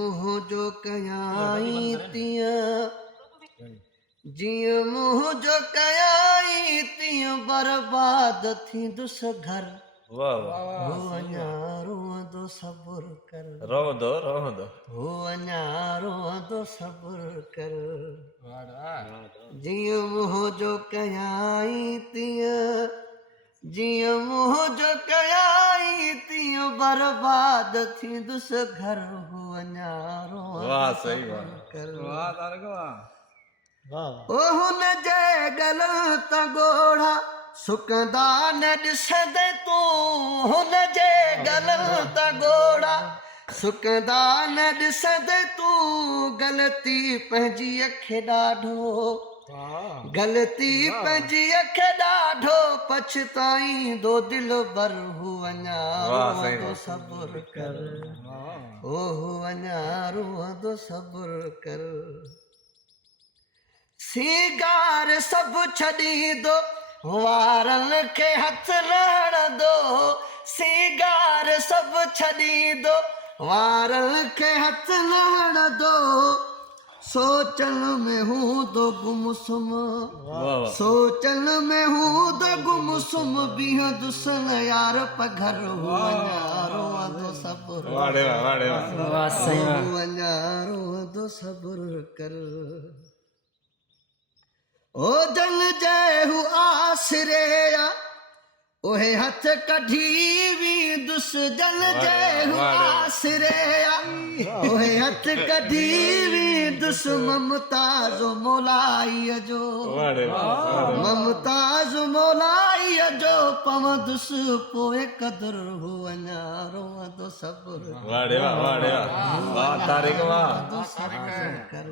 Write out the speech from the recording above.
मुंह जो कयाई तीअं जीअं मुंह जो कयाई तीअं बर्बाद थींदुसि घर वाह वाह हो अञा रोअंदो सब्र कर रहंदो रहंदो हो अञा रोअंदो सब्र कर जीअं मुंह जो कयाई तीअं जीअं मुंह जो कयाई तीअं बर्बाद थींदुसि घर हो अञा वाह सही रोअंदो वाह कर वाह तारक वाह ओ हुन जे गल त ॻोढ़ा सुकंदा न ॾिसंदे तूं हुन जे गल त ॻोढ़ा सुकंदा न ॾिसंदे तूं ग़लती पंहिंजी अखे ॾाढो ग़लती पंहिंजी अखे ॾाढो पछताईंदो दिलि भर हू अञा रोअंदो सब्र कर ओ हू अञा रोअंदो सब्र कर सीगार सभु छॾींदो वारनि खे हथ न हणंदो सीगार सभु छॾींदो वारनि खे हथ न हणंदो सोचन में हूंदो गुमसुम सोचन में हूंदो गुमसुम बीहंदुसि न यार पघर हू अञा रोअंदो सब्र वाड़े वाह हू अञा रोअंदो सब्र कर ओ जल जय हू आसरे ओहे हथ कढी वेंदुसि जल जय हू आसरे ओहे हथ कढी वेंदुसि ममताज़ मोलाईअ जो ममताज़ मोलाईअ जो पवंदुसि पोइ क़दुर हू अञा रोअंदो सब्र वाड़े वाह वाह तारिक वाह सब्र कर